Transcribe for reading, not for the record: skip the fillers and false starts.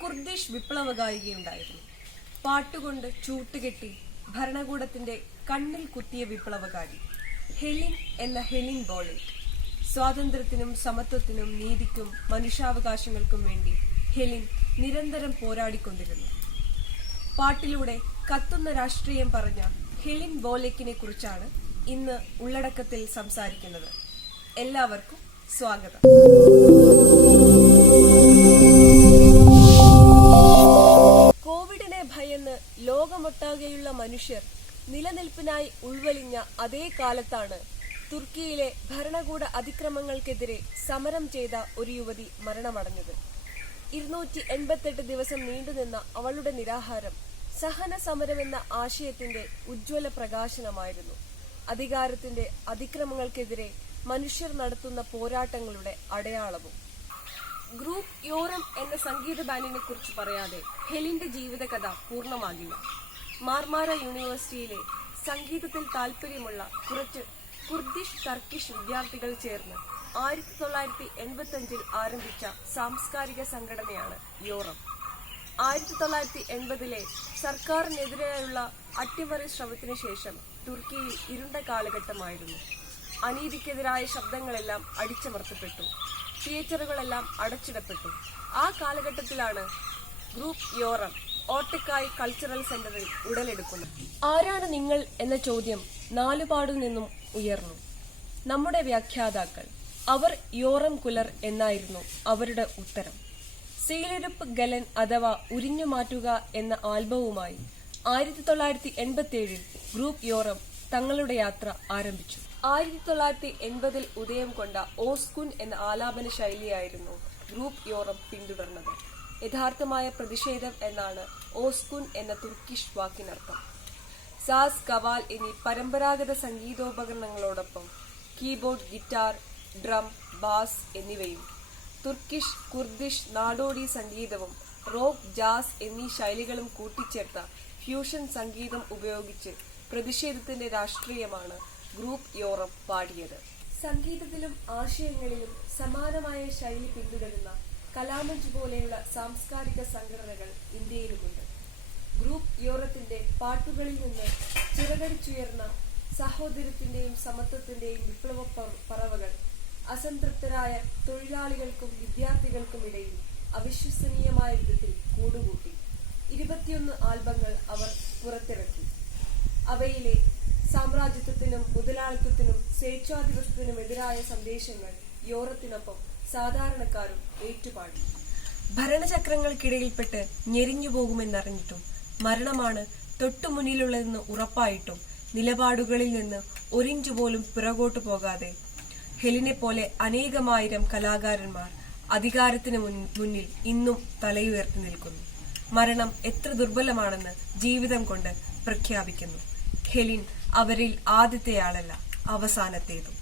Kurdish വിപ്ലവകാരിയുണ്ടായിരുന്നു. പാട്ടുകൊണ്ട് ചൂട്ടുകെട്ടി ഭരണകൂടത്തിന്റെ കണ്ണിൽ കുത്തിയ വിപ്ലവകാരി ഹെലിൻ എന്ന ഹെലിൻ ബോളേറ്റ്. സ്വാതന്ത്ര്യത്തിനും സമത്വത്തിനും നീതിക്കും മനുഷ്യാവകാശങ്ങൾക്കും വേണ്ടി ഹെലിൻ നിരന്തരം പോരാടിക്കൊണ്ടിരുന്നു. പാട്ടിലൂടെ കത്തുന്ന രാഷ്ട്രീയം പറഞ്ഞ ഹെലിൻ ബോലേക്കിനെ കുറിച്ചാണ് ഇന്ന് ഉള്ളടക്കത്തിൽ സംസാരിക്കുന്നത്. എല്ലാവർക്കും സ്വാഗതം. കോവിഡിനെ ഭയന്ന് ലോകമൊട്ടാകെയുള്ള മനുഷ്യർ നിലനിൽപ്പിനായി ഉൾവലിഞ്ഞ അതേ കാലത്താണ് തുർക്കിയിലെ ഭരണകൂട അതിക്രമങ്ങൾക്കെതിരെ സമരം ചെയ്ത ഒരു യുവതി മരണമടഞ്ഞത്. 288 ദിവസം നീണ്ടുനിന്ന അവളുടെ നിരാഹാരം സഹന സമരമെന്ന ആശയത്തിന്റെ ഉജ്ജ്വല പ്രകാശനമായിരുന്നു. അധികാരത്തിന്റെ അതിക്രമങ്ങൾക്കെതിരെ മനുഷ്യർ നടത്തുന്ന പോരാട്ടങ്ങളുടെ അടയാളവും. ഗ്രൂപ്പ് യോറം എന്ന സംഗീത ബാൻഡിനെ കുറിച്ച് പറയാതെ ഹെലിന്റെ ജീവിതകഥ പൂർണ്ണമാകില്ല. മാർമാര യൂണിവേഴ്സിറ്റിയിലെ സംഗീതത്തിൽ താൽപര്യമുള്ള കുറച്ച് കുർദിഷ് ടർക്കിഷ് വിദ്യാർത്ഥികൾ ചേർന്ന് 1985 ആരംഭിച്ച സാംസ്കാരിക സംഘടനയാണ് യോറം. 1980 സർക്കാരിനെതിരെയുള്ള അട്ടിമറി ശ്രമത്തിനു ശേഷം തുർക്കിയിൽ ഇരുണ്ട കാലഘട്ടമായിരുന്നു. അനീതിക്കെതിരായ ശബ്ദങ്ങളെല്ലാം അടിച്ചമർത്തപ്പെട്ടു. തിയേറ്ററുകളെല്ലാം അടച്ചിടപ്പെട്ടു. ആ കാലഘട്ടത്തിലാണ് ഗ്രൂപ്പ് യോറം ഓട്ടക്കായ് കൾച്ചറൽ സെന്ററിൽ ഉടലെടുക്കുന്നത്. ആരാണ് നിങ്ങൾ എന്ന ചോദ്യം നാലുപാടു നിന്നും ഉയർന്നു. നമ്മുടെ വ്യാഖ്യാതാക്കൾ അവർ യോറം കുലർ എന്നായിരുന്നു അവരുടെ ഉത്തരം. സീലിരുപ്പ് ഗലൻ അഥവാ ഉരിഞ്ഞുമാറ്റുക എന്ന ആൽബവുമായി 1987 ഗ്രൂപ്പ് യോറം തങ്ങളുടെ യാത്ര ആരംഭിച്ചു. 1980 ഉദയം കൊണ്ട ഓസ്കുൻ എന്ന ആലാപന ശൈലിയായിരുന്നു ഗ്രൂപ്പ് യോറം പിന്തുടർന്നത്. യഥാർത്ഥമായ പ്രതിഷേധം എന്നാണ് ഓസ്കുൻ എന്ന തുർക്കിഷ് വാക്കിനർത്ഥം. സാസ്, കവാൽ എന്നീ പരമ്പരാഗത സംഗീതോപകരണങ്ങളോടൊപ്പം കീബോർഡ്, ഗിറ്റാർ, ഡ്രം, ബാസ് എന്നിവയും തുർക്കിഷ്, കുർദിഷ്, നാടോടി സംഗീതവും റോക്ക്, ജാസ് എന്നീ ശൈലികളും കൂട്ടിച്ചേർത്ത ഫ്യൂഷൻ സംഗീതം ഉപയോഗിച്ച് പ്രതിഷേധത്തിന്റെ രാഷ്ട്രീയമാണ് ഗ്രൂപ്പ് യോറം പാടിയത്. സംഗീതത്തിലും ആശയങ്ങളിലും സമാനമായ ശൈലി പിന്തുടരുന്ന കലാമഞ്ച് പോലെയുള്ള സാംസ്കാരിക സംഘടനകൾ ഇന്ത്യയിലുമുണ്ട്. ഗ്രൂപ്പ് യോറത്തിന്റെ പാട്ടുകളിൽ നിന്ന് ചിറകടിച്ചുയർന്ന സാഹോദര്യത്തിന്റെയും സമത്വത്തിന്റെയും വിപ്ലവ പറവകൾ അസംതൃപ്തരായ തൊഴിലാളികൾക്കും വിദ്യാർത്ഥികൾക്കും ഇടയിൽ അവിശ്വസനീയമായ വിധത്തിൽ കൂടുകൂട്ടി. 21 ആൽബങ്ങൾ അവർ പുറത്തിറക്കി. അവയിലെ സാമ്രാജ്യത്വത്തിനും മുതലാളിത്തത്തിനും സ്വേച്ഛാധിപത്യത്തിനും എതിരായ സന്ദേശങ്ങൾ യോറത്തിനൊപ്പം സാധാരണക്കാരും ഏറ്റുപാടി. ഭരണചക്രങ്ങൾക്കിടയിൽപ്പെട്ട് ഞെരിഞ്ഞു പോകുമെന്നറിഞ്ഞിട്ടും മരണമാണ് തൊട്ടുമുന്നിലുള്ളതെന്ന് ഉറപ്പായിട്ടും നിലപാടുകളിൽ നിന്ന് ഒരിഞ്ചു പോലും പിറകോട്ടു പോകാതെ ഹെലിനെ പോലെ അനേകമായിരം കലാകാരന്മാർ അധികാരത്തിന് മുന്നിൽ ഇന്നും തലയുയർത്തി നിൽക്കുന്നു. മരണം എത്ര ദുർബലമാണെന്ന് ജീവിതം കൊണ്ട് പ്രഖ്യാപിക്കുന്നു. ഹെലിൻ അവരിൽ ആദ്യത്തെയാളല്ല, അവസാനത്തേതും.